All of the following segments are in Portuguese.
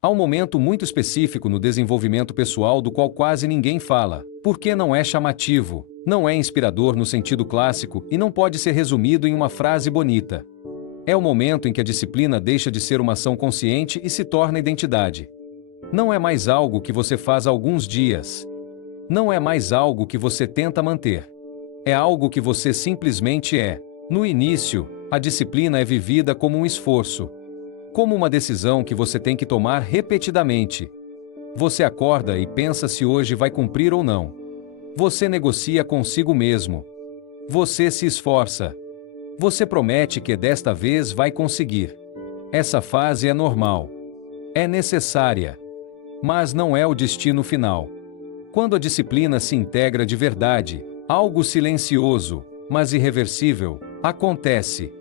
Há um momento muito específico no desenvolvimento pessoal do qual quase ninguém fala, porque não é chamativo, não é inspirador no sentido clássico e não pode ser resumido em uma frase bonita. É o momento em que a disciplina deixa de ser uma ação consciente e se torna identidade. Não é mais algo que você faz há alguns dias. Não é mais algo que você tenta manter. É algo que você simplesmente é. No início, a disciplina é vivida como um esforço. Como uma decisão que você tem que tomar repetidamente. Você acorda e pensa se hoje vai cumprir ou não. Você negocia consigo mesmo. Você se esforça. Você promete que desta vez vai conseguir. Essa fase é normal. É necessária. Mas não é o destino final. Quando a disciplina se integra de verdade, algo silencioso, mas irreversível, acontece.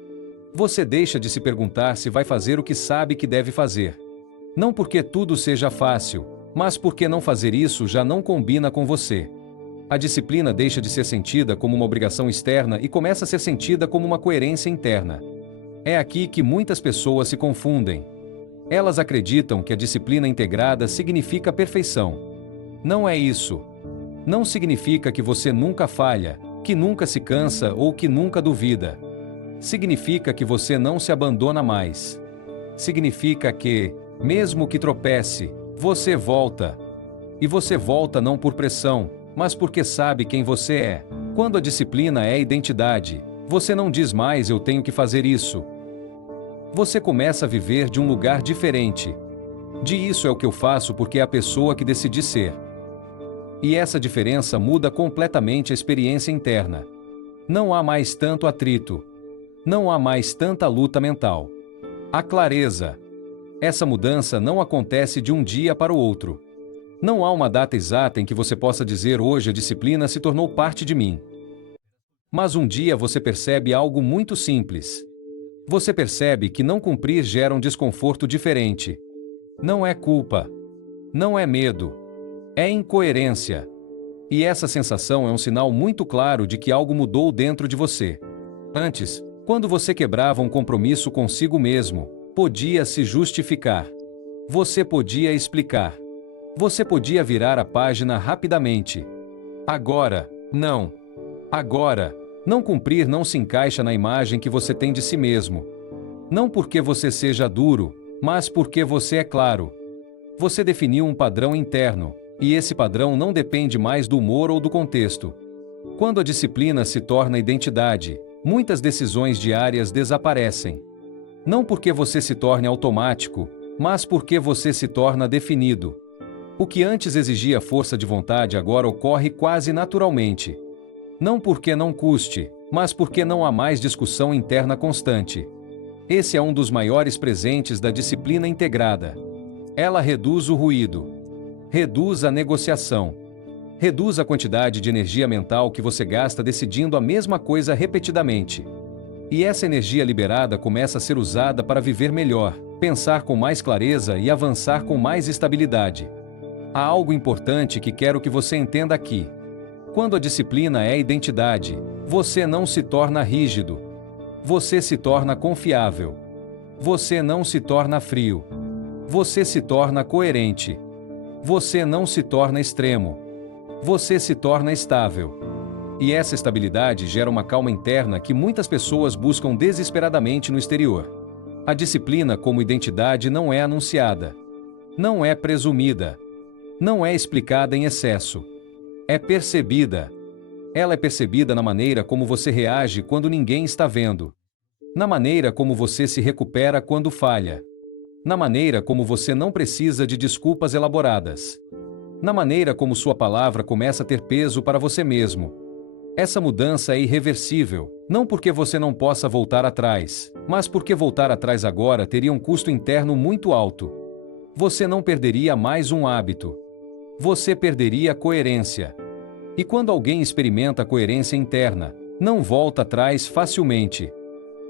Você deixa de se perguntar se vai fazer o que sabe que deve fazer. Não porque tudo seja fácil, mas porque não fazer isso já não combina com você. A disciplina deixa de ser sentida como uma obrigação externa e começa a ser sentida como uma coerência interna. É aqui que muitas pessoas se confundem. Elas acreditam que a disciplina integrada significa perfeição. Não é isso. Não significa que você nunca falha, que nunca se cansa ou que nunca duvida. Significa que você não se abandona mais. Significa que, mesmo que tropece, você volta. E você volta não por pressão, mas porque sabe quem você é. Quando a disciplina é identidade, você não diz mais eu tenho que fazer isso. Você começa a viver de um lugar diferente. De isso é o que eu faço porque é a pessoa que decidi ser. E essa diferença muda completamente a experiência interna. Não há mais tanto atrito. Não há mais tanta luta mental. Há clareza. Essa mudança não acontece de um dia para o outro. Não há uma data exata em que você possa dizer hoje a disciplina se tornou parte de mim. Mas um dia você percebe algo muito simples. Você percebe que não cumprir gera um desconforto diferente. Não é culpa. Não é medo. É incoerência. E essa sensação é um sinal muito claro de que algo mudou dentro de você. Antes, quando você quebrava um compromisso consigo mesmo, podia se justificar. Você podia explicar. Você podia virar a página rapidamente. Agora, não. Agora, não cumprir não se encaixa na imagem que você tem de si mesmo. Não porque você seja duro, mas porque você é claro. Você definiu um padrão interno, e esse padrão não depende mais do humor ou do contexto. Quando a disciplina se torna identidade, muitas decisões diárias desaparecem. Não porque você se torne automático, mas porque você se torna definido. O que antes exigia força de vontade agora ocorre quase naturalmente. Não porque não custe, mas porque não há mais discussão interna constante. Esse é um dos maiores presentes da disciplina integrada. Ela reduz o ruído. Reduz a negociação. Reduz a quantidade de energia mental que você gasta decidindo a mesma coisa repetidamente. E essa energia liberada começa a ser usada para viver melhor, pensar com mais clareza e avançar com mais estabilidade. Há algo importante que quero que você entenda aqui. Quando a disciplina é identidade, você não se torna rígido. Você se torna confiável. Você não se torna frio. Você se torna coerente. Você não se torna extremo. Você se torna estável. E essa estabilidade gera uma calma interna que muitas pessoas buscam desesperadamente no exterior. A disciplina como identidade não é anunciada. Não é presumida. Não é explicada em excesso. É percebida. Ela é percebida na maneira como você reage quando ninguém está vendo. Na maneira como você se recupera quando falha. Na maneira como você não precisa de desculpas elaboradas. Na maneira como sua palavra começa a ter peso para você mesmo. Essa mudança é irreversível, não porque você não possa voltar atrás, mas porque voltar atrás agora teria um custo interno muito alto. Você não perderia mais um hábito. Você perderia a coerência. E quando alguém experimenta a coerência interna, não volta atrás facilmente.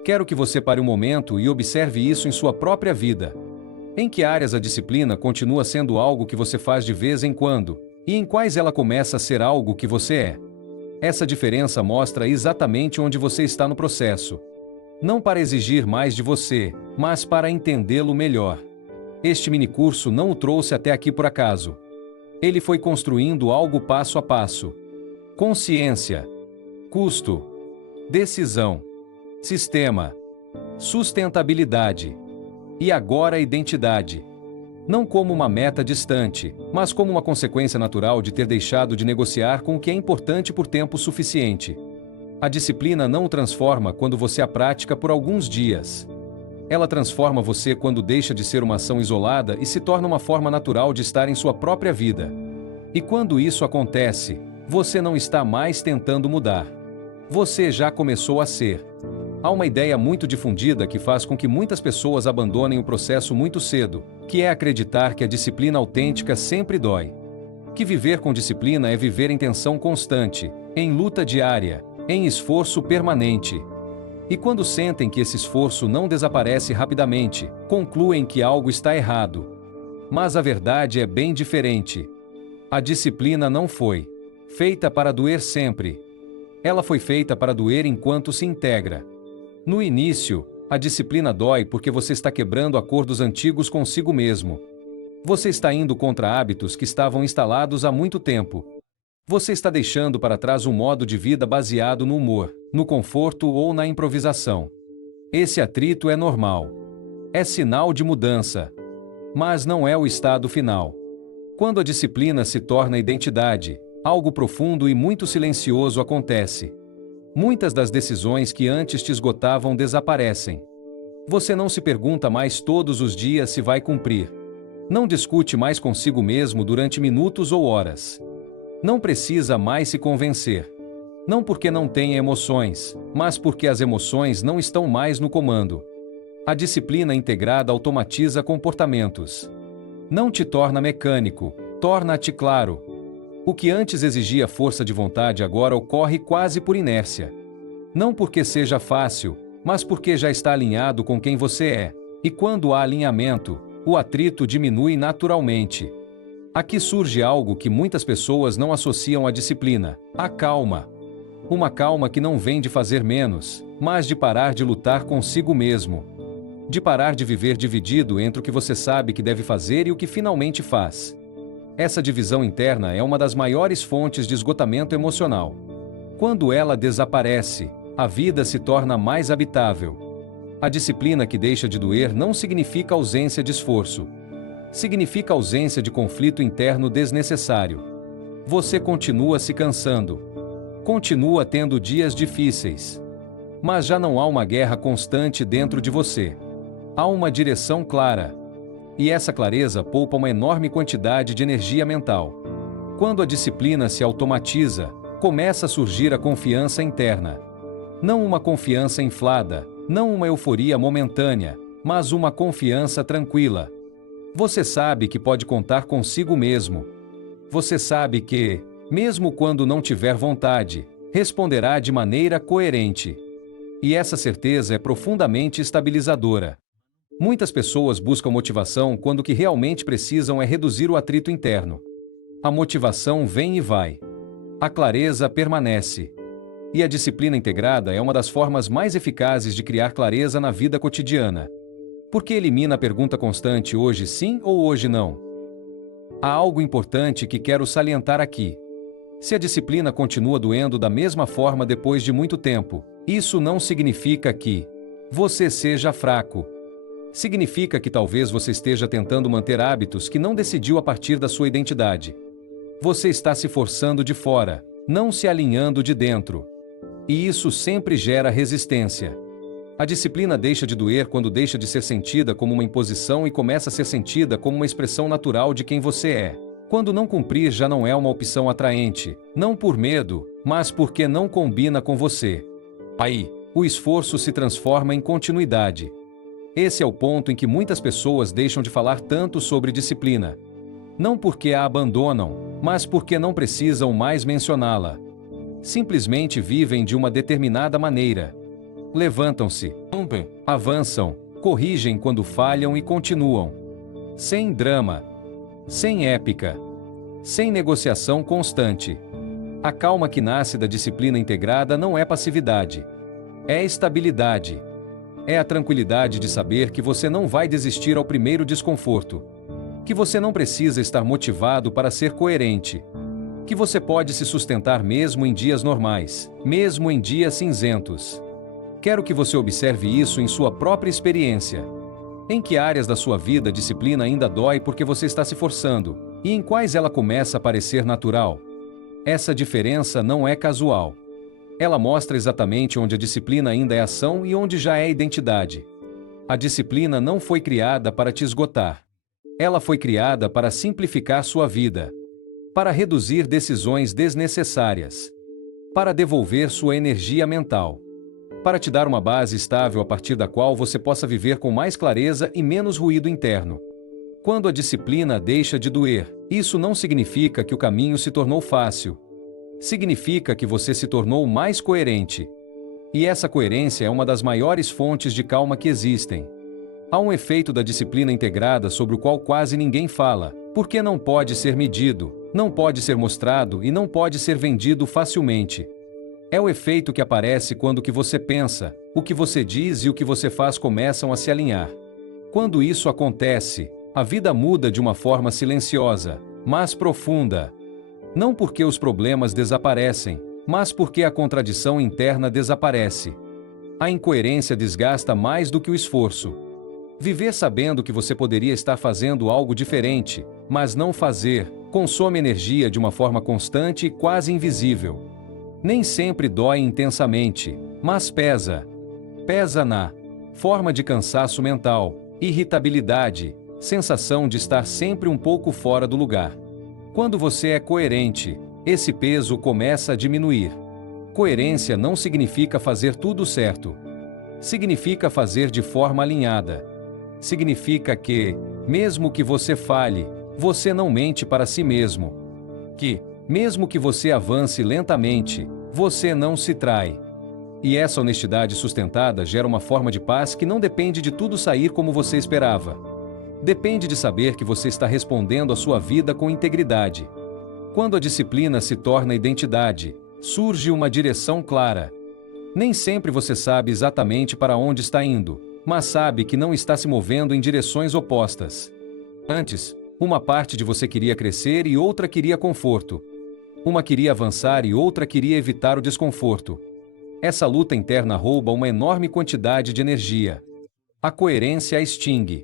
Quero que você pare um momento e observe isso em sua própria vida. Em que áreas a disciplina continua sendo algo que você faz de vez em quando, e em quais ela começa a ser algo que você é? Essa diferença mostra exatamente onde você está no processo. Não para exigir mais de você, mas para entendê-lo melhor. Este minicurso não o trouxe até aqui por acaso. Ele foi construindo algo passo a passo. Consciência, custo, decisão, sistema, sustentabilidade e agora identidade. Não como uma meta distante, mas como uma consequência natural de ter deixado de negociar com o que é importante por tempo suficiente. A disciplina não o transforma quando você a pratica por alguns dias. Ela transforma você quando deixa de ser uma ação isolada e se torna uma forma natural de estar em sua própria vida. E quando isso acontece, você não está mais tentando mudar. Você já começou a ser. Há uma ideia muito difundida que faz com que muitas pessoas abandonem o processo muito cedo, que é acreditar que a disciplina autêntica sempre dói. Que viver com disciplina é viver em tensão constante, em luta diária, em esforço permanente. E quando sentem que esse esforço não desaparece rapidamente, concluem que algo está errado. Mas a verdade é bem diferente. A disciplina não foi feita para doer sempre. Ela foi feita para doer enquanto se integra. No início, a disciplina dói porque você está quebrando acordos antigos consigo mesmo. Você está indo contra hábitos que estavam instalados há muito tempo. Você está deixando para trás um modo de vida baseado no humor, no conforto ou na improvisação. Esse atrito é normal. É sinal de mudança. Mas não é o estado final. Quando a disciplina se torna identidade, algo profundo e muito silencioso acontece. Muitas das decisões que antes te esgotavam desaparecem. Você não se pergunta mais todos os dias se vai cumprir. Não discute mais consigo mesmo durante minutos ou horas. Não precisa mais se convencer. Não porque não tenha emoções, mas porque as emoções não estão mais no comando. A disciplina integrada automatiza comportamentos. Não te torna mecânico, torna-te claro. O que antes exigia força de vontade agora ocorre quase por inércia. Não porque seja fácil, mas porque já está alinhado com quem você é. E quando há alinhamento, o atrito diminui naturalmente. Aqui surge algo que muitas pessoas não associam à disciplina: a calma. Uma calma que não vem de fazer menos, mas de parar de lutar consigo mesmo. De parar de viver dividido entre o que você sabe que deve fazer e o que finalmente faz. Essa divisão interna é uma das maiores fontes de esgotamento emocional. Quando ela desaparece, a vida se torna mais habitável. A disciplina que deixa de doer não significa ausência de esforço. Significa ausência de conflito interno desnecessário. Você continua se cansando. Continua tendo dias difíceis. Mas já não há uma guerra constante dentro de você. Há uma direção clara. E essa clareza poupa uma enorme quantidade de energia mental. Quando a disciplina se automatiza, começa a surgir a confiança interna. Não uma confiança inflada, não uma euforia momentânea, mas uma confiança tranquila. Você sabe que pode contar consigo mesmo. Você sabe que, mesmo quando não tiver vontade, responderá de maneira coerente. E essa certeza é profundamente estabilizadora. Muitas pessoas buscam motivação quando o que realmente precisam é reduzir o atrito interno. A motivação vem e vai. A clareza permanece. E a disciplina integrada é uma das formas mais eficazes de criar clareza na vida cotidiana. Porque elimina a pergunta constante hoje sim ou hoje não. Há algo importante que quero salientar aqui. Se a disciplina continua doendo da mesma forma depois de muito tempo, isso não significa que você seja fraco. Significa que talvez você esteja tentando manter hábitos que não decidiu a partir da sua identidade. Você está se forçando de fora, não se alinhando de dentro. E isso sempre gera resistência. A disciplina deixa de doer quando deixa de ser sentida como uma imposição e começa a ser sentida como uma expressão natural de quem você é. Quando não cumprir já não é uma opção atraente, não por medo, mas porque não combina com você. Aí, o esforço se transforma em continuidade. Esse é o ponto em que muitas pessoas deixam de falar tanto sobre disciplina. Não porque a abandonam, mas porque não precisam mais mencioná-la. Simplesmente vivem de uma determinada maneira. Levantam-se, avançam, corrigem quando falham e continuam. Sem drama. Sem épica. Sem negociação constante. A calma que nasce da disciplina integrada não é passividade. É estabilidade. É a tranquilidade de saber que você não vai desistir ao primeiro desconforto. Que você não precisa estar motivado para ser coerente. Que você pode se sustentar mesmo em dias normais, mesmo em dias cinzentos. Quero que você observe isso em sua própria experiência. Em que áreas da sua vida a disciplina ainda dói porque você está se forçando, e em quais ela começa a parecer natural? Essa diferença não é casual. Ela mostra exatamente onde a disciplina ainda é ação e onde já é identidade. A disciplina não foi criada para te esgotar. Ela foi criada para simplificar sua vida, para reduzir decisões desnecessárias, para devolver sua energia mental, para te dar uma base estável a partir da qual você possa viver com mais clareza e menos ruído interno. Quando a disciplina deixa de doer, isso não significa que o caminho se tornou fácil. Significa que você se tornou mais coerente. E essa coerência é uma das maiores fontes de calma que existem. Há um efeito da disciplina integrada sobre o qual quase ninguém fala, porque não pode ser medido, não pode ser mostrado e não pode ser vendido facilmente. É o efeito que aparece quando o que você pensa, o que você diz e o que você faz começam a se alinhar. Quando isso acontece, a vida muda de uma forma silenciosa, mas profunda. Não porque os problemas desaparecem, mas porque a contradição interna desaparece. A incoerência desgasta mais do que o esforço. Viver sabendo que você poderia estar fazendo algo diferente, mas não fazer, consome energia de uma forma constante e quase invisível. Nem sempre dói intensamente, mas pesa. Pesa na forma de cansaço mental, irritabilidade, sensação de estar sempre um pouco fora do lugar. Quando você é coerente, esse peso começa a diminuir. Coerência não significa fazer tudo certo. Significa fazer de forma alinhada. Significa que, mesmo que você falhe, você não mente para si mesmo. Que, mesmo que você avance lentamente, você não se trai. E essa honestidade sustentada gera uma forma de paz que não depende de tudo sair como você esperava. Depende de saber que você está respondendo à sua vida com integridade. Quando a disciplina se torna identidade, surge uma direção clara. Nem sempre você sabe exatamente para onde está indo, mas sabe que não está se movendo em direções opostas. Antes, uma parte de você queria crescer e outra queria conforto. Uma queria avançar e outra queria evitar o desconforto. Essa luta interna rouba uma enorme quantidade de energia. A coerência a extingue.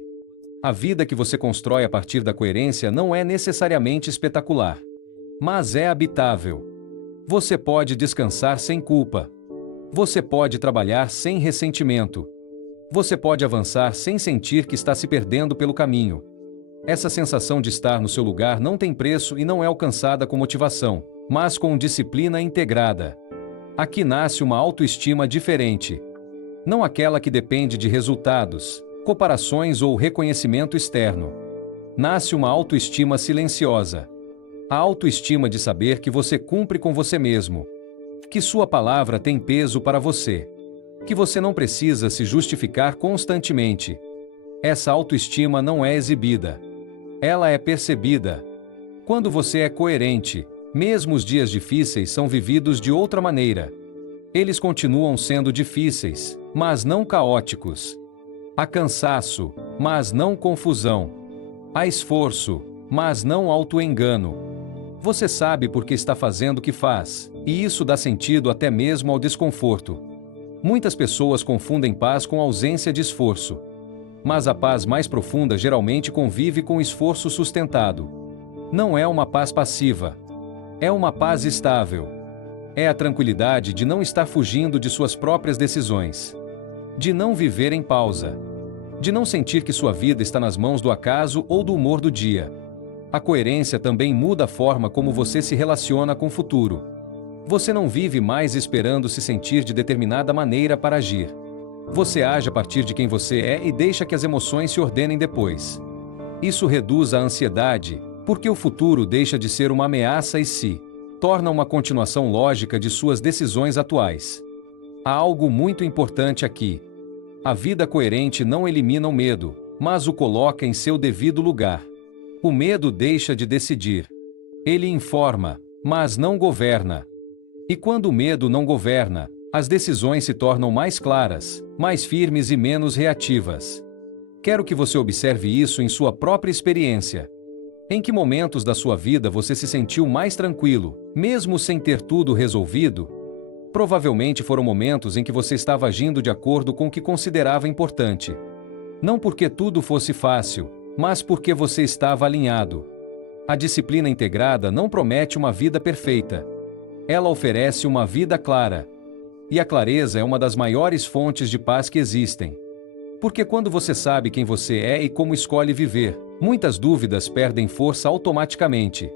A vida que você constrói a partir da coerência não é necessariamente espetacular, mas é habitável. Você pode descansar sem culpa. Você pode trabalhar sem ressentimento. Você pode avançar sem sentir que está se perdendo pelo caminho. Essa sensação de estar no seu lugar não tem preço e não é alcançada com motivação, mas com disciplina integrada. Aqui nasce uma autoestima diferente. Não aquela que depende de resultados, comparações ou reconhecimento externo. Nasce uma autoestima silenciosa. A autoestima de saber que você cumpre com você mesmo. Que sua palavra tem peso para você. Que você não precisa se justificar constantemente. Essa autoestima não é exibida. Ela é percebida. Quando você é coerente, mesmo os dias difíceis são vividos de outra maneira. Eles continuam sendo difíceis, mas não caóticos. Há cansaço, mas não confusão. Há esforço, mas não autoengano. Você sabe por que está fazendo o que faz, e isso dá sentido até mesmo ao desconforto. Muitas pessoas confundem paz com ausência de esforço. Mas a paz mais profunda geralmente convive com esforço sustentado. Não é uma paz passiva. É uma paz estável. É a tranquilidade de não estar fugindo de suas próprias decisões. De não viver em pausa. De não sentir que sua vida está nas mãos do acaso ou do humor do dia. A coerência também muda a forma como você se relaciona com o futuro. Você não vive mais esperando se sentir de determinada maneira para agir. Você age a partir de quem você é e deixa que as emoções se ordenem depois. Isso reduz a ansiedade, porque o futuro deixa de ser uma ameaça e se torna uma continuação lógica de suas decisões atuais. Há algo muito importante aqui. A vida coerente não elimina o medo, mas o coloca em seu devido lugar. O medo deixa de decidir. Ele informa, mas não governa. E quando o medo não governa, As decisões se tornam mais claras, mais firmes e menos reativas. Quero que você observe isso em sua própria experiência. Em que momentos da sua vida você se sentiu mais tranquilo, mesmo sem ter tudo resolvido? Provavelmente foram momentos em que você estava agindo de acordo com o que considerava importante. Não porque tudo fosse fácil, mas porque você estava alinhado. A disciplina integrada não promete uma vida perfeita. Ela oferece uma vida clara. E a clareza é uma das maiores fontes de paz que existem. Porque quando você sabe quem você é e como escolhe viver, muitas dúvidas perdem força automaticamente.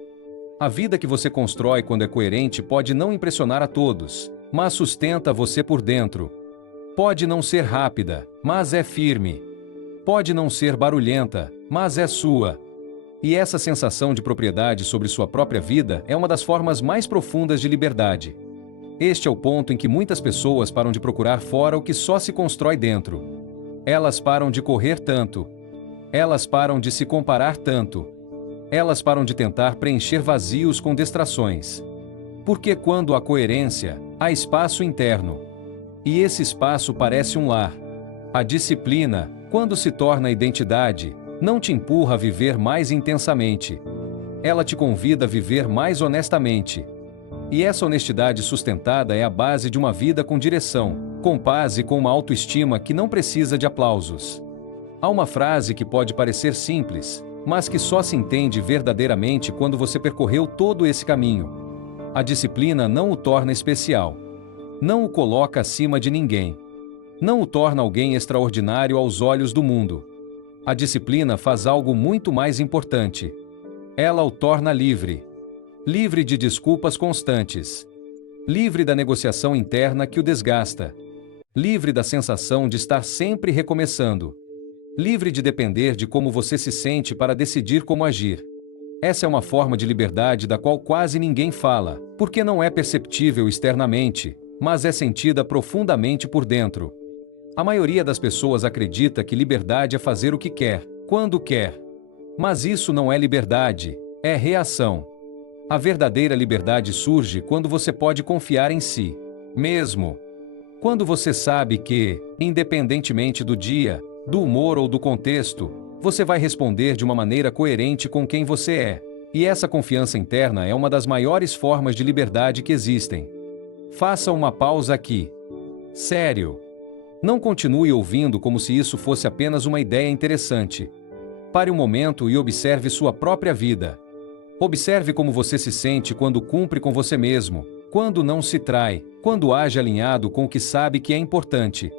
A vida que você constrói quando é coerente pode não impressionar a todos, mas sustenta você por dentro. Pode não ser rápida, mas é firme. Pode não ser barulhenta, mas é sua. E essa sensação de propriedade sobre sua própria vida é uma das formas mais profundas de liberdade. Este é o ponto em que muitas pessoas param de procurar fora o que só se constrói dentro. Elas param de correr tanto. Elas param de se comparar tanto. Elas param de tentar preencher vazios com distrações. Porque quando há coerência, há espaço interno. E esse espaço parece um lar. A disciplina, quando se torna identidade, não te empurra a viver mais intensamente. Ela te convida a viver mais honestamente. E essa honestidade sustentada é a base de uma vida com direção, com paz e com uma autoestima que não precisa de aplausos. Há uma frase que pode parecer simples, mas que só se entende verdadeiramente quando você percorreu todo esse caminho. A disciplina não o torna especial. Não o coloca acima de ninguém. Não o torna alguém extraordinário aos olhos do mundo. A disciplina faz algo muito mais importante. Ela o torna livre. Livre de desculpas constantes. Livre da negociação interna que o desgasta. Livre da sensação de estar sempre recomeçando. Livre de depender de como você se sente para decidir como agir. Essa é uma forma de liberdade da qual quase ninguém fala, porque não é perceptível externamente, mas é sentida profundamente por dentro. A maioria das pessoas acredita que liberdade é fazer o que quer, quando quer. Mas isso não é liberdade, é reação. A verdadeira liberdade surge quando você pode confiar em si mesmo. Quando você sabe que, independentemente do dia, do humor ou do contexto, você vai responder de uma maneira coerente com quem você é. E essa confiança interna é uma das maiores formas de liberdade que existem. Faça uma pausa aqui. Sério. Não continue ouvindo como se isso fosse apenas uma ideia interessante. Pare um momento e observe sua própria vida. Observe como você se sente quando cumpre com você mesmo, quando não se trai, quando age alinhado com o que sabe que é importante.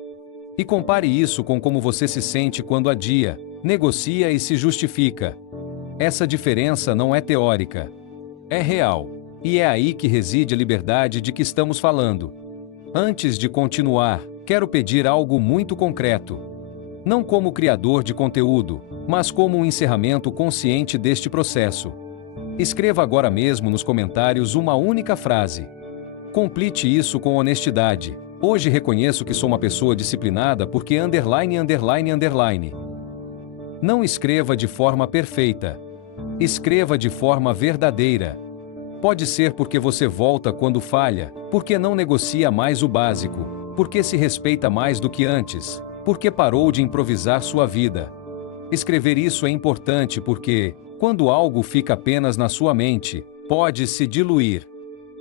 E compare isso com como você se sente quando adia, negocia e se justifica. Essa diferença não é teórica. É real. E é aí que reside a liberdade de que estamos falando. Antes de continuar, quero pedir algo muito concreto. Não como criador de conteúdo, mas como um encerramento consciente deste processo. Escreva agora mesmo nos comentários uma única frase. Complete isso com honestidade. Hoje reconheço que sou uma pessoa disciplinada porque ____. Não escreva de forma perfeita. Escreva de forma verdadeira. Pode ser porque você volta quando falha, porque não negocia mais o básico, porque se respeita mais do que antes, porque parou de improvisar sua vida. Escrever isso é importante porque, quando algo fica apenas na sua mente, pode se diluir.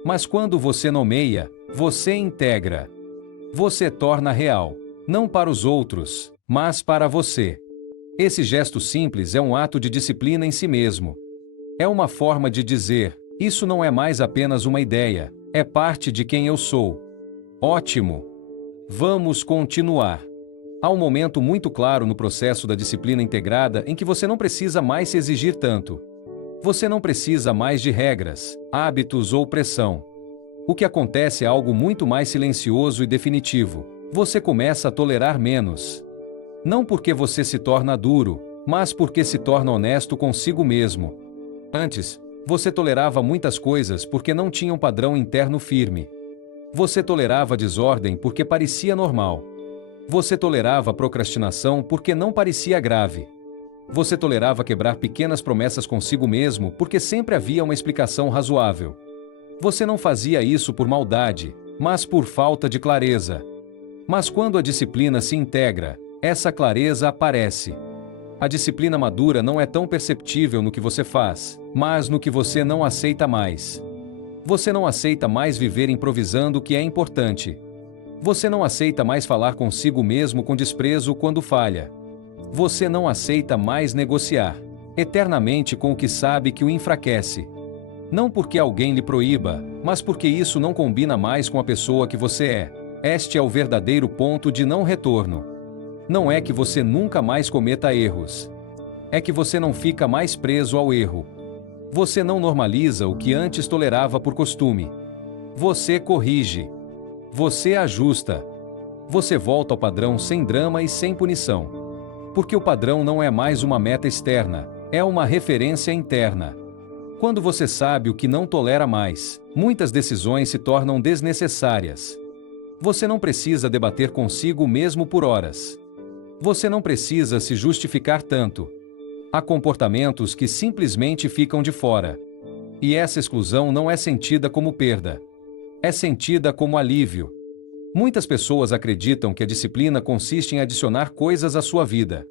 Mas quando você nomeia, você integra. Você torna real, não para os outros, mas para você. Esse gesto simples é um ato de disciplina em si mesmo. É uma forma de dizer, isso não é mais apenas uma ideia, é parte de quem eu sou. Ótimo! Vamos continuar. Há um momento muito claro no processo da disciplina integrada em que você não precisa mais se exigir tanto. Você não precisa mais de regras, hábitos ou pressão. O que acontece é algo muito mais silencioso e definitivo. Você começa a tolerar menos. Não porque você se torna duro, mas porque se torna honesto consigo mesmo. Antes, você tolerava muitas coisas porque não tinha um padrão interno firme. Você tolerava a desordem porque parecia normal. Você tolerava a procrastinação porque não parecia grave. Você tolerava quebrar pequenas promessas consigo mesmo porque sempre havia uma explicação razoável. Você não fazia isso por maldade, mas por falta de clareza. Mas quando a disciplina se integra, essa clareza aparece. A disciplina madura não é tão perceptível no que você faz, mas no que você não aceita mais. Você não aceita mais viver improvisando o que é importante. Você não aceita mais falar consigo mesmo com desprezo quando falha. Você não aceita mais negociar eternamente com o que sabe que o enfraquece. Não porque alguém lhe proíba, mas porque isso não combina mais com a pessoa que você é. Este é o verdadeiro ponto de não retorno. Não é que você nunca mais cometa erros. É que você não fica mais preso ao erro. Você não normaliza o que antes tolerava por costume. Você corrige. Você ajusta. Você volta ao padrão sem drama e sem punição. Porque o padrão não é mais uma meta externa, é uma referência interna. Quando você sabe o que não tolera mais, muitas decisões se tornam desnecessárias. Você não precisa debater consigo mesmo por horas. Você não precisa se justificar tanto. Há comportamentos que simplesmente ficam de fora. E essa exclusão não é sentida como perda. É sentida como alívio. Muitas pessoas acreditam que a disciplina consiste em adicionar coisas à sua vida.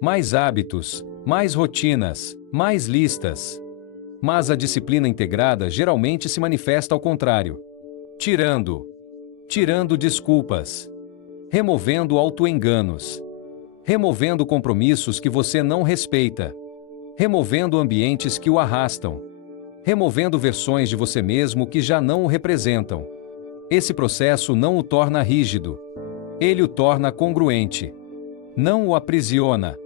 Mais hábitos, mais rotinas, mais listas. Mas a disciplina integrada geralmente se manifesta ao contrário. Tirando desculpas. Removendo autoenganos. Removendo compromissos que você não respeita. Removendo ambientes que o arrastam. Removendo versões de você mesmo que já não o representam. Esse processo não o torna rígido. Ele o torna congruente. Não o aprisiona.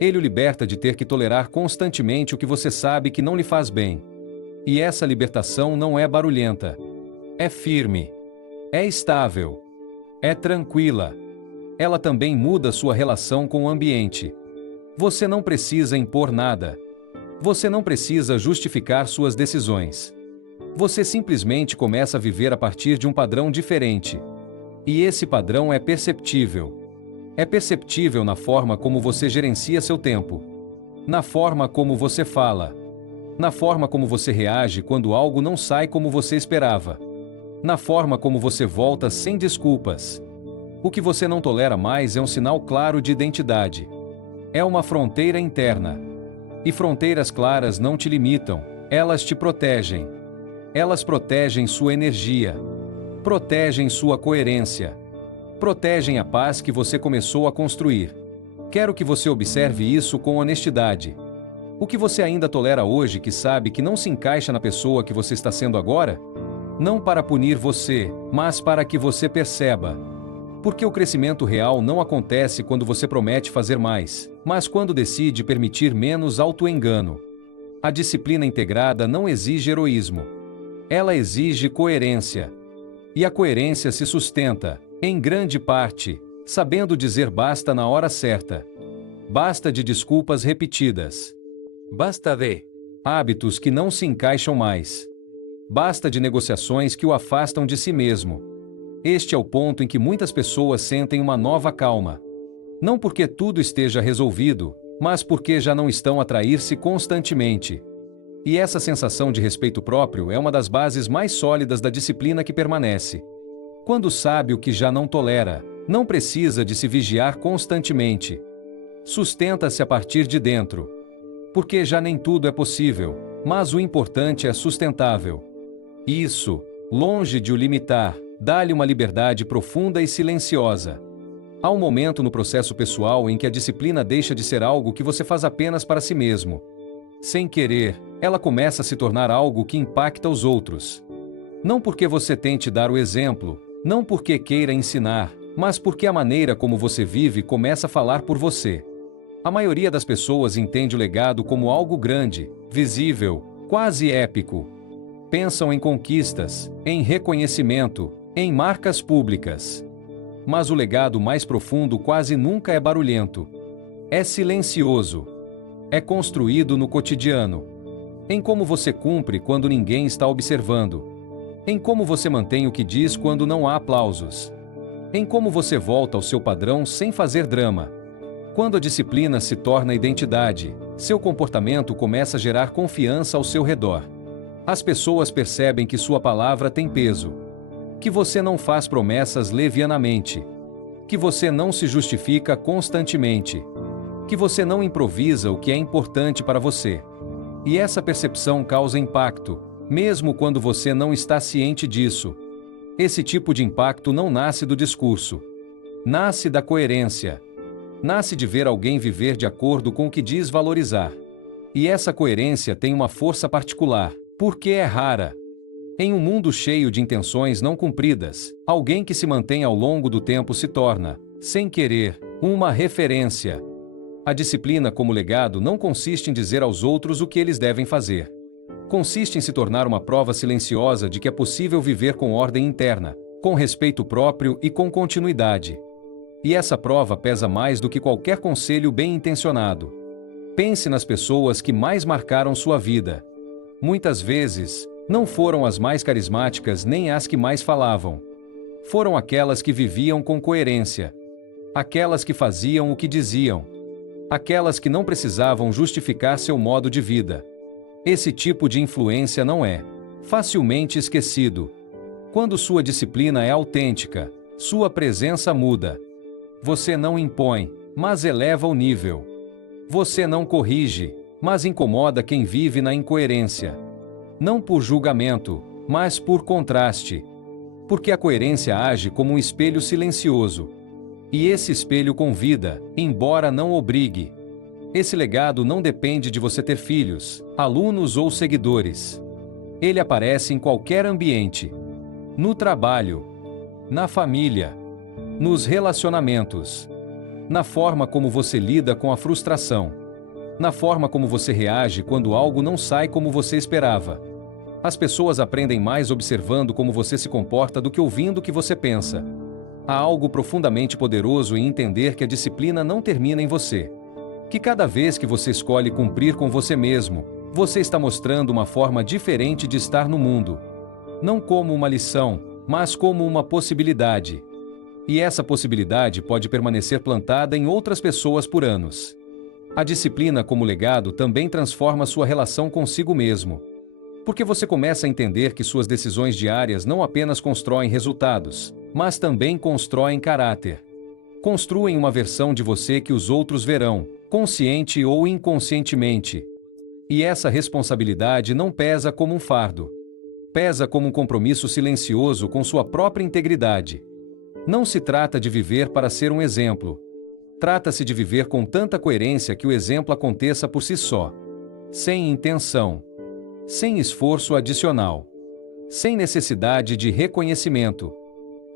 Ele o liberta de ter que tolerar constantemente o que você sabe que não lhe faz bem. E essa libertação não é barulhenta. É firme. É estável. É tranquila. Ela também muda sua relação com o ambiente. Você não precisa impor nada. Você não precisa justificar suas decisões. Você simplesmente começa a viver a partir de um padrão diferente. E esse padrão é perceptível. É perceptível na forma como você gerencia seu tempo. Na forma como você fala. Na forma como você reage quando algo não sai como você esperava. Na forma como você volta sem desculpas. O que você não tolera mais é um sinal claro de identidade. É uma fronteira interna. E fronteiras claras não te limitam, elas te protegem. Elas protegem sua energia. Protegem sua coerência. Protegem a paz que você começou a construir. Quero que você observe isso com honestidade. O que você ainda tolera hoje que sabe que não se encaixa na pessoa que você está sendo agora? Não para punir você, mas para que você perceba. Porque o crescimento real não acontece quando você promete fazer mais, mas quando decide permitir menos autoengano. A disciplina integrada não exige heroísmo. Ela exige coerência. E a coerência se sustenta, em grande parte, sabendo dizer basta na hora certa. Basta de desculpas repetidas. Basta de hábitos que não se encaixam mais. Basta de negociações que o afastam de si mesmo. Este é o ponto em que muitas pessoas sentem uma nova calma. Não porque tudo esteja resolvido, mas porque já não estão a trair-se constantemente. E essa sensação de respeito próprio é uma das bases mais sólidas da disciplina que permanece. Quando sabe o que já não tolera, não precisa de se vigiar constantemente. Sustenta-se a partir de dentro. Porque já nem tudo é possível, mas o importante é sustentável. Isso, longe de o limitar, dá-lhe uma liberdade profunda e silenciosa. Há um momento no processo pessoal em que a disciplina deixa de ser algo que você faz apenas para si mesmo. Sem querer, ela começa a se tornar algo que impacta os outros. Não porque você tente dar o exemplo, não porque queira ensinar, mas porque a maneira como você vive começa a falar por você. A maioria das pessoas entende o legado como algo grande, visível, quase épico. Pensam em conquistas, em reconhecimento, em marcas públicas. Mas o legado mais profundo quase nunca é barulhento. É silencioso. É construído no cotidiano. Em como você cumpre quando ninguém está observando. Em como você mantém o que diz quando não há aplausos. Em como você volta ao seu padrão sem fazer drama. Quando a disciplina se torna identidade, seu comportamento começa a gerar confiança ao seu redor. As pessoas percebem que sua palavra tem peso. que você não faz promessas levianamente, que você não se justifica constantemente, que você não improvisa o que é importante para você. E essa percepção causa impacto, mesmo quando você não está ciente disso. Esse tipo de impacto não nasce do discurso. Nasce da coerência. Nasce de ver alguém viver de acordo com o que diz valorizar. E essa coerência tem uma força particular, porque é rara. Em um mundo cheio de intenções não cumpridas, alguém que se mantém ao longo do tempo se torna, sem querer, uma referência. A disciplina como legado não consiste em dizer aos outros o que eles devem fazer. Consiste em se tornar uma prova silenciosa de que é possível viver com ordem interna, com respeito próprio e com continuidade. E essa prova pesa mais do que qualquer conselho bem-intencionado. Pense nas pessoas que mais marcaram sua vida. Muitas vezes, não foram as mais carismáticas nem as que mais falavam. Foram aquelas que viviam com coerência. Aquelas que faziam o que diziam. Aquelas que não precisavam justificar seu modo de vida. Esse tipo de influência não é facilmente esquecido. Quando sua disciplina é autêntica, sua presença muda. Você não impõe, mas eleva o nível. Você não corrige, mas incomoda quem vive na incoerência. Não por julgamento, mas por contraste. Porque a coerência age como um espelho silencioso. E esse espelho convida, embora não obrigue. Esse legado não depende de você ter filhos, alunos ou seguidores. Ele aparece em qualquer ambiente. No trabalho, na família, nos relacionamentos, na forma como você lida com a frustração, na forma como você reage quando algo não sai como você esperava. As pessoas aprendem mais observando como você se comporta do que ouvindo o que você pensa. Há algo profundamente poderoso em entender que a disciplina não termina em você. Que cada vez que você escolhe cumprir com você mesmo, você está mostrando uma forma diferente de estar no mundo. Não como uma lição, mas como uma possibilidade. E essa possibilidade pode permanecer plantada em outras pessoas por anos. A disciplina como legado também transforma sua relação consigo mesmo. Porque você começa a entender que suas decisões diárias não apenas constroem resultados, mas também constroem caráter. Construem uma versão de você que os outros verão, consciente ou inconscientemente. E essa responsabilidade não pesa como um fardo. Pesa como um compromisso silencioso com sua própria integridade. Não se trata de viver para ser um exemplo. Trata-se de viver com tanta coerência que o exemplo aconteça por si só. Sem intenção. Sem esforço adicional. Sem necessidade de reconhecimento.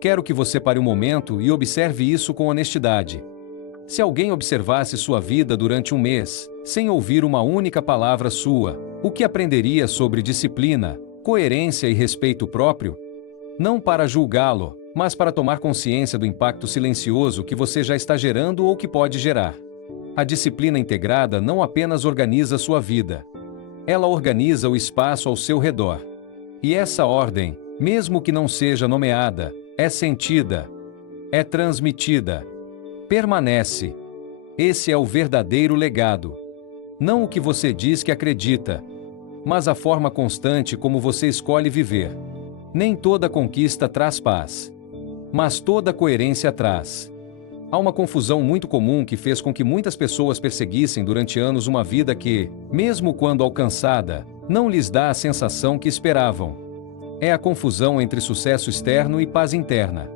Quero que você pare um momento e observe isso com honestidade. Se alguém observasse sua vida durante um mês, sem ouvir uma única palavra sua, o que aprenderia sobre disciplina, coerência e respeito próprio? Não para julgá-lo, mas para tomar consciência do impacto silencioso que você já está gerando ou que pode gerar. A disciplina integrada não apenas organiza sua vida. Ela organiza o espaço ao seu redor. E essa ordem, mesmo que não seja nomeada, é sentida, é transmitida, permanece. Esse é o verdadeiro legado. Não o que você diz que acredita, mas a forma constante como você escolhe viver. Nem toda conquista traz paz, mas toda coerência traz. Há uma confusão muito comum que fez com que muitas pessoas perseguissem durante anos uma vida que, mesmo quando alcançada, não lhes dá a sensação que esperavam. É a confusão entre sucesso externo e paz interna.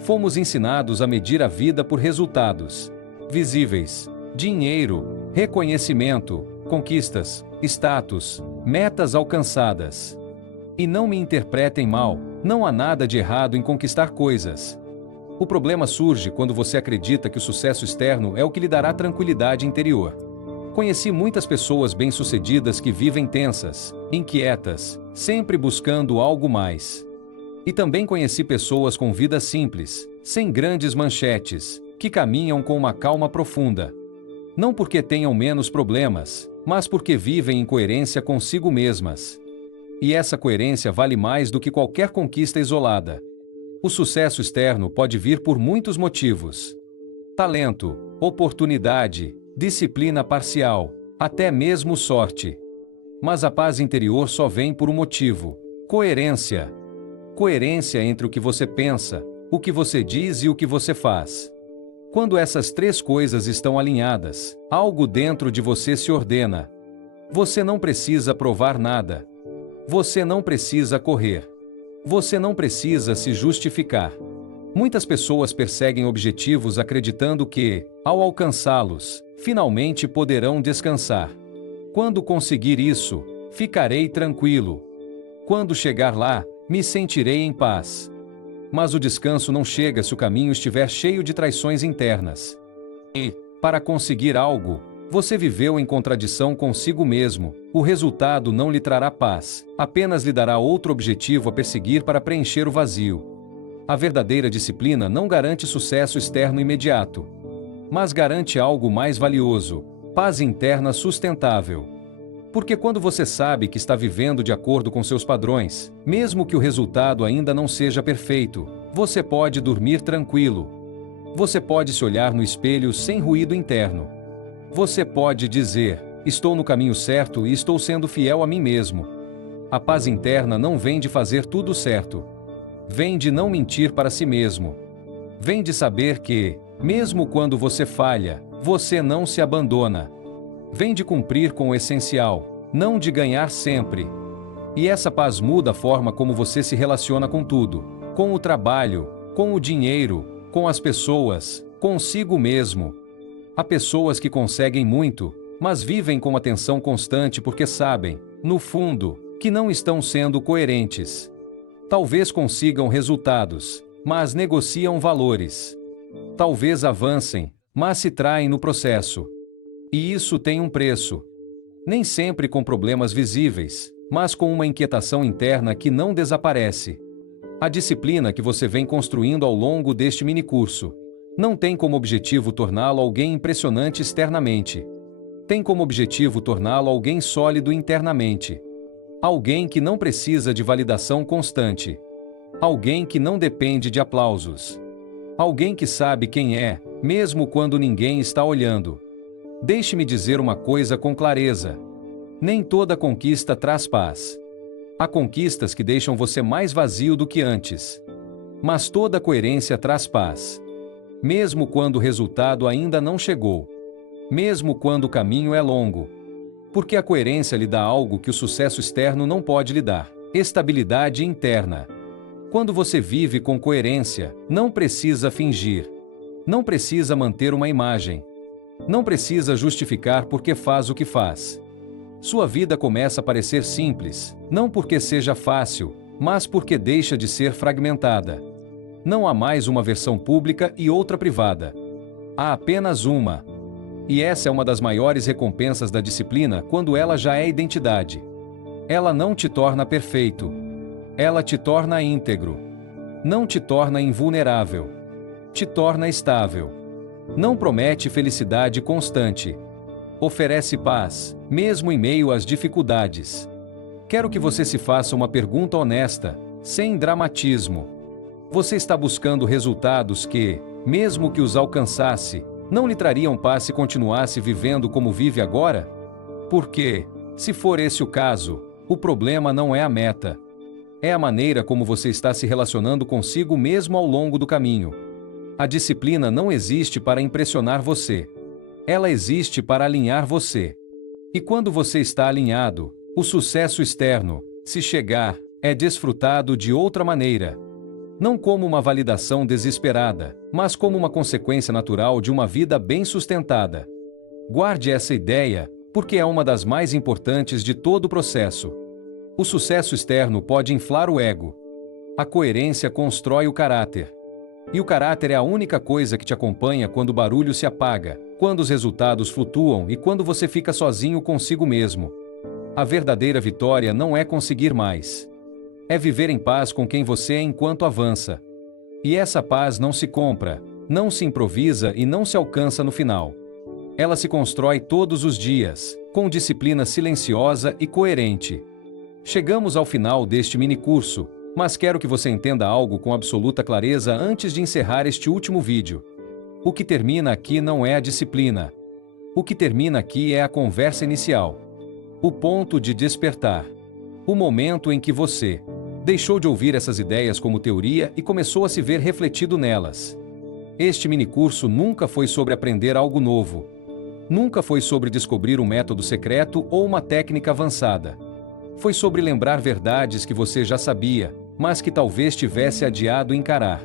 Fomos ensinados a medir a vida por resultados visíveis, dinheiro, reconhecimento, conquistas, status, metas alcançadas. E não me interpretem mal, não há nada de errado em conquistar coisas. O problema surge quando você acredita que o sucesso externo é o que lhe dará tranquilidade interior. Conheci muitas pessoas bem-sucedidas que vivem tensas, inquietas, sempre buscando algo mais. E também conheci pessoas com vidas simples, sem grandes manchetes, que caminham com uma calma profunda. Não porque tenham menos problemas, mas porque vivem em coerência consigo mesmas. E essa coerência vale mais do que qualquer conquista isolada. O sucesso externo pode vir por muitos motivos: talento, oportunidade, disciplina parcial, até mesmo sorte. Mas a paz interior só vem por um motivo: coerência. Coerência entre o que você pensa, o que você diz e o que você faz. Quando essas três coisas estão alinhadas, algo dentro de você se ordena. Você não precisa provar nada. Você não precisa correr. Você não precisa se justificar. Muitas pessoas perseguem objetivos acreditando que, ao alcançá-los, finalmente poderão descansar. Quando conseguir isso, ficarei tranquilo. Quando chegar lá, me sentirei em paz. Mas o descanso não chega se o caminho estiver cheio de traições internas. E, para conseguir algo, você viveu em contradição consigo mesmo, o resultado não lhe trará paz, apenas lhe dará outro objetivo a perseguir para preencher o vazio. A verdadeira disciplina não garante sucesso externo imediato, mas garante algo mais valioso: paz interna sustentável. Porque quando você sabe que está vivendo de acordo com seus padrões, mesmo que o resultado ainda não seja perfeito, você pode dormir tranquilo. Você pode se olhar no espelho sem ruído interno. Você pode dizer: estou no caminho certo e estou sendo fiel a mim mesmo. A paz interna não vem de fazer tudo certo. Vem de não mentir para si mesmo. Vem de saber que, mesmo quando você falha, você não se abandona. Vem de cumprir com o essencial, não de ganhar sempre. E essa paz muda a forma como você se relaciona com tudo, com o trabalho, com o dinheiro, com as pessoas, consigo mesmo. Há pessoas que conseguem muito, mas vivem com atenção constante porque sabem, no fundo, que não estão sendo coerentes. Talvez consigam resultados, mas negociam valores. Talvez avancem, mas se traem no processo. E isso tem um preço. Nem sempre com problemas visíveis, mas com uma inquietação interna que não desaparece. A disciplina que você vem construindo ao longo deste minicurso não tem como objetivo torná-lo alguém impressionante externamente. Tem como objetivo torná-lo alguém sólido internamente. Alguém que não precisa de validação constante. Alguém que não depende de aplausos. Alguém que sabe quem é, mesmo quando ninguém está olhando. Deixe-me dizer uma coisa com clareza. Nem toda conquista traz paz. Há conquistas que deixam você mais vazio do que antes. Mas toda coerência traz paz. Mesmo quando o resultado ainda não chegou. Mesmo quando o caminho é longo. Porque a coerência lhe dá algo que o sucesso externo não pode lhe dar: estabilidade interna. Quando você vive com coerência, não precisa fingir. Não precisa manter uma imagem. Não precisa justificar por que faz o que faz. Sua vida começa a parecer simples, não porque seja fácil, mas porque deixa de ser fragmentada. Não há mais uma versão pública e outra privada. Há apenas uma. E essa é uma das maiores recompensas da disciplina quando ela já é identidade. Ela não te torna perfeito. Ela te torna íntegro. Não te torna invulnerável. Te torna estável. Não promete felicidade constante. Oferece paz, mesmo em meio às dificuldades. Quero que você se faça uma pergunta honesta, sem dramatismo. Você está buscando resultados que, mesmo que os alcançasse, não lhe trariam paz se continuasse vivendo como vive agora? Porque, se for esse o caso, o problema não é a meta. É a maneira como você está se relacionando consigo mesmo ao longo do caminho. A disciplina não existe para impressionar você. Ela existe para alinhar você. E quando você está alinhado, o sucesso externo, se chegar, é desfrutado de outra maneira. Não como uma validação desesperada, mas como uma consequência natural de uma vida bem sustentada. Guarde essa ideia, porque é uma das mais importantes de todo o processo. O sucesso externo pode inflar o ego. A coerência constrói o caráter. E o caráter é a única coisa que te acompanha quando o barulho se apaga, quando os resultados flutuam e quando você fica sozinho consigo mesmo. A verdadeira vitória não é conseguir mais. É viver em paz com quem você é enquanto avança. E essa paz não se compra, não se improvisa e não se alcança no final. Ela se constrói todos os dias, com disciplina silenciosa e coerente. Chegamos ao final deste minicurso, mas quero que você entenda algo com absoluta clareza antes de encerrar este último vídeo. O que termina aqui não é a disciplina. O que termina aqui é a conversa inicial. O ponto de despertar. O momento em que você Deixou de ouvir essas ideias como teoria e começou a se ver refletido nelas. Este minicurso nunca foi sobre aprender algo novo. Nunca foi sobre descobrir um método secreto ou uma técnica avançada. Foi sobre lembrar verdades que você já sabia, mas que talvez tivesse adiado encarar.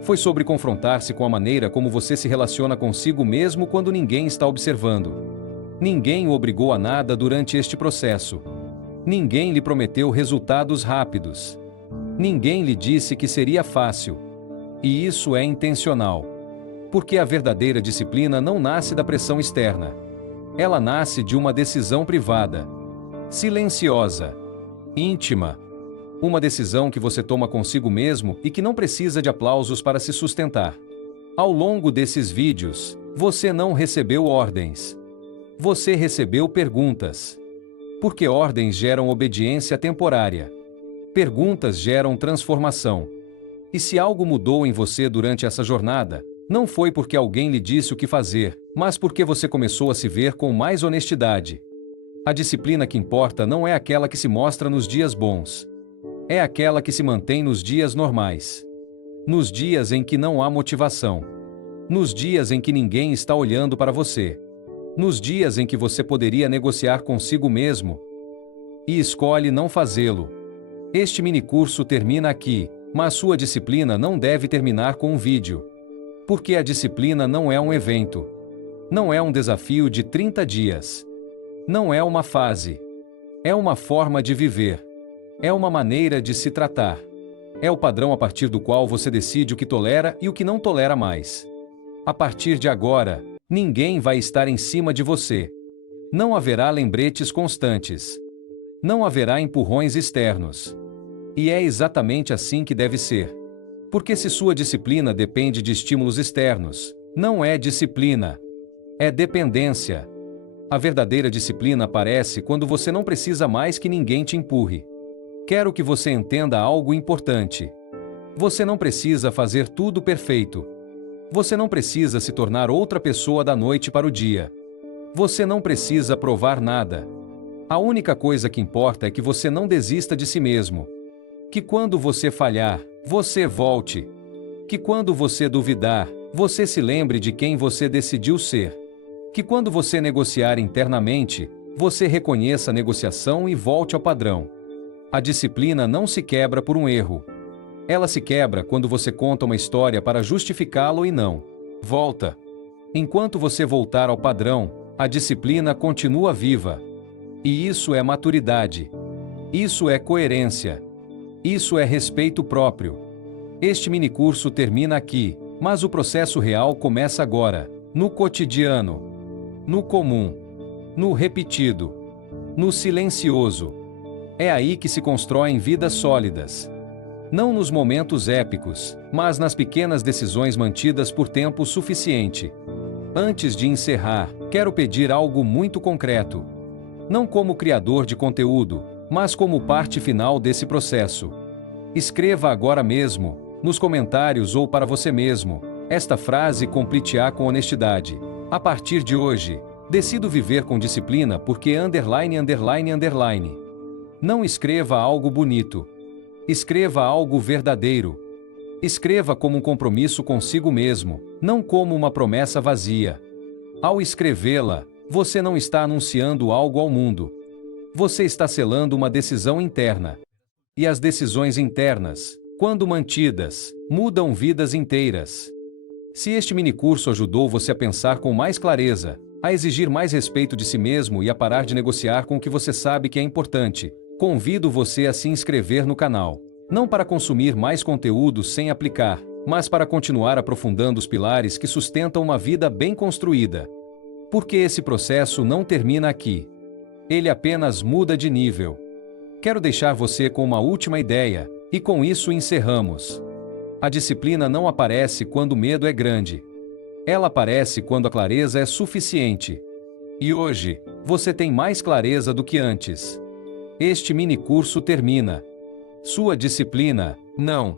Foi sobre confrontar-se com a maneira como você se relaciona consigo mesmo quando ninguém está observando. Ninguém o obrigou a nada durante este processo. Ninguém lhe prometeu resultados rápidos. Ninguém lhe disse que seria fácil. E isso é intencional. Porque a verdadeira disciplina não nasce da pressão externa. Ela nasce de uma decisão privada, silenciosa, íntima. Uma decisão que você toma consigo mesmo e que não precisa de aplausos para se sustentar. Ao longo desses vídeos, você não recebeu ordens. Você recebeu perguntas. Porque ordens geram obediência temporária. Perguntas geram transformação. E se algo mudou em você durante essa jornada, não foi porque alguém lhe disse o que fazer, mas porque você começou a se ver com mais honestidade. A disciplina que importa não é aquela que se mostra nos dias bons. É aquela que se mantém nos dias normais. Nos dias em que não há motivação. Nos dias em que ninguém está olhando para você. Nos dias em que você poderia negociar consigo mesmo e escolhe não fazê-lo. Este minicurso termina aqui, mas sua disciplina não deve terminar com um vídeo. Porque a disciplina não é um evento. Não é um desafio de 30 dias. Não é uma fase. É uma forma de viver. É uma maneira de se tratar. É o padrão a partir do qual você decide o que tolera e o que não tolera mais. A partir de agora, ninguém vai estar em cima de você. Não haverá lembretes constantes. Não haverá empurrões externos. E é exatamente assim que deve ser. Porque se sua disciplina depende de estímulos externos, não é disciplina. É dependência. A verdadeira disciplina aparece quando você não precisa mais que ninguém te empurre. Quero que você entenda algo importante. Você não precisa fazer tudo perfeito. Você não precisa se tornar outra pessoa da noite para o dia. Você não precisa provar nada. A única coisa que importa é que você não desista de si mesmo. Que quando você falhar, você volte. Que quando você duvidar, você se lembre de quem você decidiu ser. Que quando você negociar internamente, você reconheça a negociação e volte ao padrão. A disciplina não se quebra por um erro. Ela se quebra quando você conta uma história para justificá-lo e não volta. Enquanto você voltar ao padrão, a disciplina continua viva. E isso é maturidade. Isso é coerência. Isso é respeito próprio. Este minicurso termina aqui, mas o processo real começa agora, no cotidiano, no comum, no repetido, no silencioso. É aí que se constroem vidas sólidas. Não nos momentos épicos, mas nas pequenas decisões mantidas por tempo suficiente. Antes de encerrar, quero pedir algo muito concreto. Não como criador de conteúdo, mas como parte final desse processo. Escreva agora mesmo, nos comentários ou para você mesmo, esta frase com com honestidade. A partir de hoje, decido viver com disciplina porque ____. Não escreva algo bonito. Escreva algo verdadeiro. Escreva como um compromisso consigo mesmo, não como uma promessa vazia. Ao escrevê-la, você não está anunciando algo ao mundo. Você está selando uma decisão interna. E as decisões internas, quando mantidas, mudam vidas inteiras. Se este minicurso ajudou você a pensar com mais clareza, a exigir mais respeito de si mesmo e a parar de negociar com o que você sabe que é importante, convido você a se inscrever no canal. Não para consumir mais conteúdo sem aplicar, mas para continuar aprofundando os pilares que sustentam uma vida bem construída. Porque esse processo não termina aqui. Ele apenas muda de nível. Quero deixar você com uma última ideia, e com isso encerramos. A disciplina não aparece quando o medo é grande. Ela aparece quando a clareza é suficiente. E hoje, você tem mais clareza do que antes. Este minicurso termina. Sua disciplina, não.